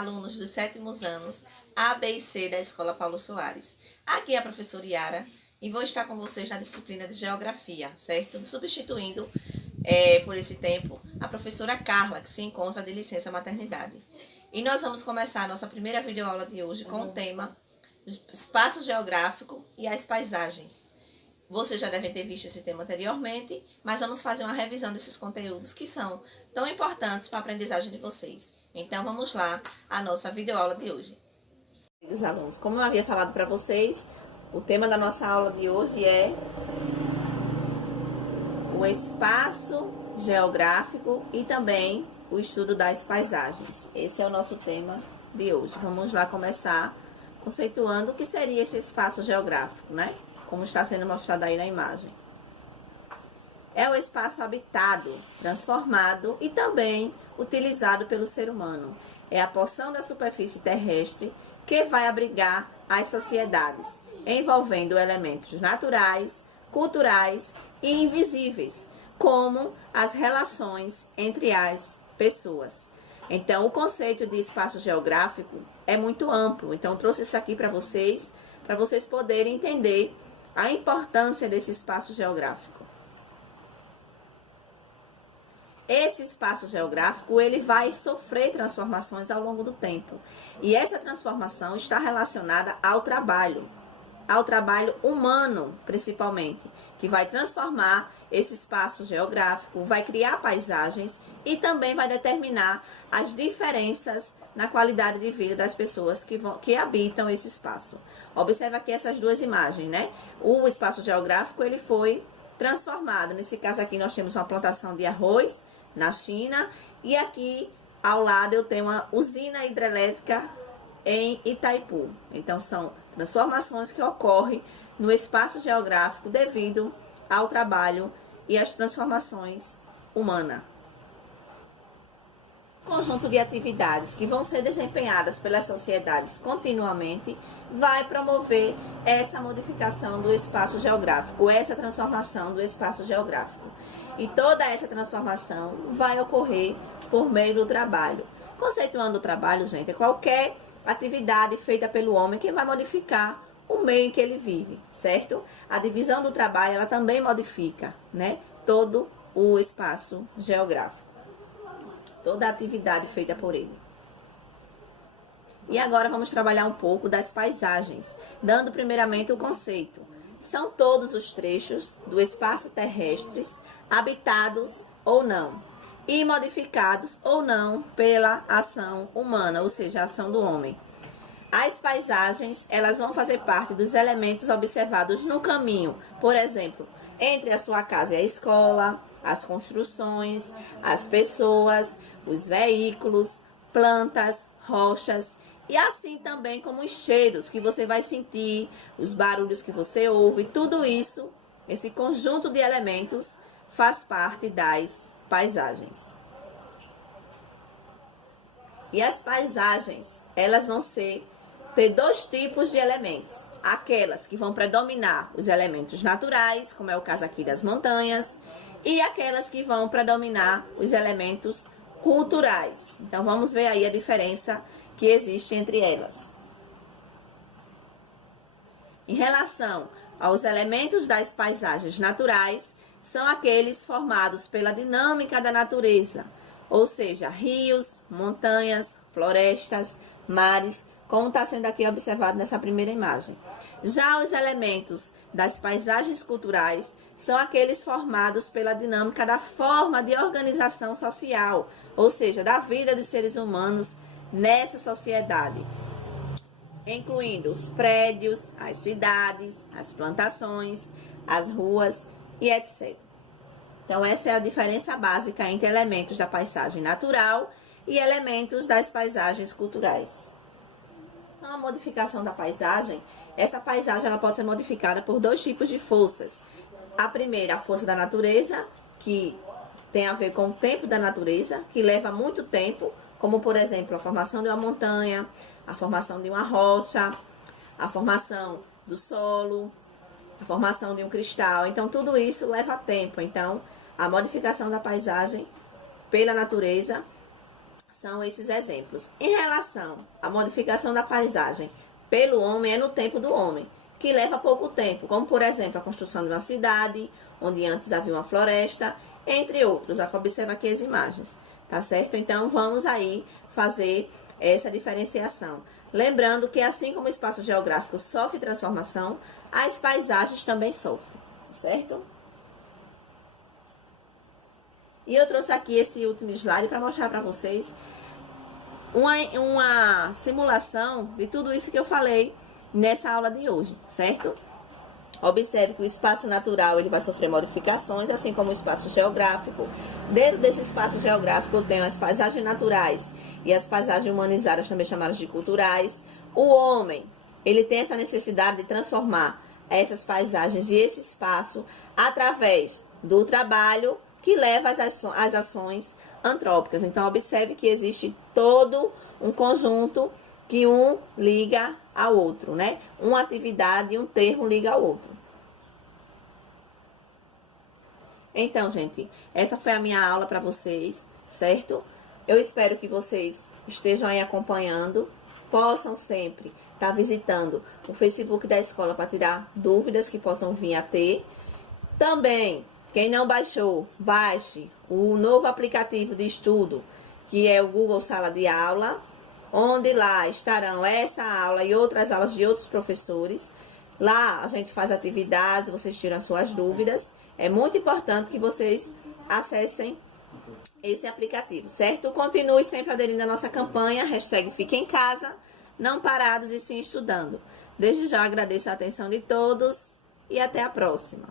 alunos dos 7º anos A, B e C da Escola Paulo Soares. Aqui é a professora Yara e vou estar com vocês na disciplina de Geografia, certo? Substituindo por esse tempo a professora Carla, que se encontra de licença maternidade. E nós vamos começar a nossa primeira videoaula de hoje com o tema Espaço Geográfico e as Paisagens. Vocês já devem ter visto esse tema anteriormente, mas vamos fazer uma revisão desses conteúdos que são tão importantes para a aprendizagem de vocês. Então, vamos lá à nossa videoaula de hoje. Queridos alunos, como eu havia falado para vocês, o tema da nossa aula de hoje é o espaço geográfico e também o estudo das paisagens. Esse é o nosso tema de hoje. Vamos lá começar conceituando o que seria esse espaço geográfico, né? Como está sendo mostrado aí na imagem. É o espaço habitado, transformado e também utilizado pelo ser humano. É a porção da superfície terrestre que vai abrigar as sociedades, envolvendo elementos naturais, culturais e invisíveis, como as relações entre as pessoas. Então, o conceito de espaço geográfico é muito amplo. Então, eu trouxe isso aqui para vocês poderem entender a importância desse espaço geográfico. Esse espaço geográfico, ele vai sofrer transformações ao longo do tempo. E essa transformação está relacionada ao trabalho humano, principalmente, que vai transformar esse espaço geográfico, vai criar paisagens e também vai determinar as diferenças na qualidade de vida das pessoas que habitam esse espaço. Observa aqui essas duas imagens, né? O espaço geográfico, ele foi transformado. Nesse caso aqui, nós temos uma plantação de arroz na China. E aqui, ao lado, eu tenho uma usina hidrelétrica em Itaipu. Então, são transformações que ocorrem no espaço geográfico devido ao trabalho e às transformações humanas. Conjunto de atividades que vão ser desempenhadas pelas sociedades continuamente vai promover essa modificação do espaço geográfico, essa transformação do espaço geográfico. E toda essa transformação vai ocorrer por meio do trabalho. Conceituando o trabalho, gente, é qualquer atividade feita pelo homem que vai modificar o meio em que ele vive, certo? A divisão do trabalho, ela também modifica, né, todo o espaço geográfico. Toda a atividade feita por ele. E agora vamos trabalhar um pouco das paisagens, dando primeiramente o conceito. São todos os trechos do espaço terrestre, habitados ou não, e modificados ou não pela ação humana, ou seja, a ação do homem. As paisagens, elas vão fazer parte dos elementos observados no caminho, por exemplo, entre a sua casa e a escola, as construções, as pessoas, os veículos, plantas, rochas, e assim também como os cheiros que você vai sentir, os barulhos que você ouve, tudo isso, esse conjunto de elementos faz parte das paisagens. E as paisagens, elas vão ter dois tipos de elementos. Aquelas que vão predominar os elementos naturais, como é o caso aqui das montanhas, e aquelas que vão predominar os elementos culturais. Então, vamos ver aí a diferença que existe entre elas. Em relação aos elementos das paisagens naturais, são aqueles formados pela dinâmica da natureza, ou seja, rios, montanhas, florestas, mares, como está sendo aqui observado nessa primeira imagem. Já os elementos das paisagens culturais são aqueles formados pela dinâmica da forma de organização social, ou seja, da vida dos seres humanos nessa sociedade, incluindo os prédios, as cidades, as plantações, as ruas e etc. Então, essa é a diferença básica entre elementos da paisagem natural e elementos das paisagens culturais. Então, a modificação da paisagem, essa paisagem ela pode ser modificada por dois tipos de forças. A primeira, a força da natureza, que tem a ver com o tempo da natureza, que leva muito tempo, como, por exemplo, a formação de uma montanha, a formação de uma rocha, a formação do solo, a formação de um cristal. Então, tudo isso leva tempo. Então, a modificação da paisagem pela natureza São esses exemplos. Em relação à modificação da paisagem pelo homem, é no tempo do homem, que leva pouco tempo, como por exemplo a construção de uma cidade, onde antes havia uma floresta, entre outros. Observa aqui as imagens, tá certo? Então vamos aí fazer essa diferenciação. Lembrando que assim como o espaço geográfico sofre transformação, as paisagens também sofrem, certo? E eu trouxe aqui esse último slide para mostrar para vocês uma simulação de tudo isso que eu falei nessa aula de hoje, certo? Observe que o espaço natural ele vai sofrer modificações, assim como o espaço geográfico. Dentro desse espaço geográfico eu tenho as paisagens naturais e as paisagens humanizadas, também chamadas de culturais. O homem, ele tem essa necessidade de transformar essas paisagens e esse espaço através do trabalho que leva às ações antrópicas. Então, observe que existe todo um conjunto que um liga ao outro, né? Uma atividade e um termo liga ao outro. Então, gente, essa foi a minha aula para vocês, certo? Eu espero que vocês estejam aí acompanhando, possam sempre estar visitando o Facebook da escola para tirar dúvidas que possam vir a ter. Também, quem não baixou, baixe o novo aplicativo de estudo, que é o Google Sala de Aula, onde lá estarão essa aula e outras aulas de outros professores. Lá a gente faz atividades, vocês tiram suas dúvidas. É muito importante que vocês acessem esse aplicativo, certo? Continue sempre aderindo à nossa campanha, #Fique em Casa, não parados e sim estudando. Desde já agradeço a atenção de todos e até a próxima.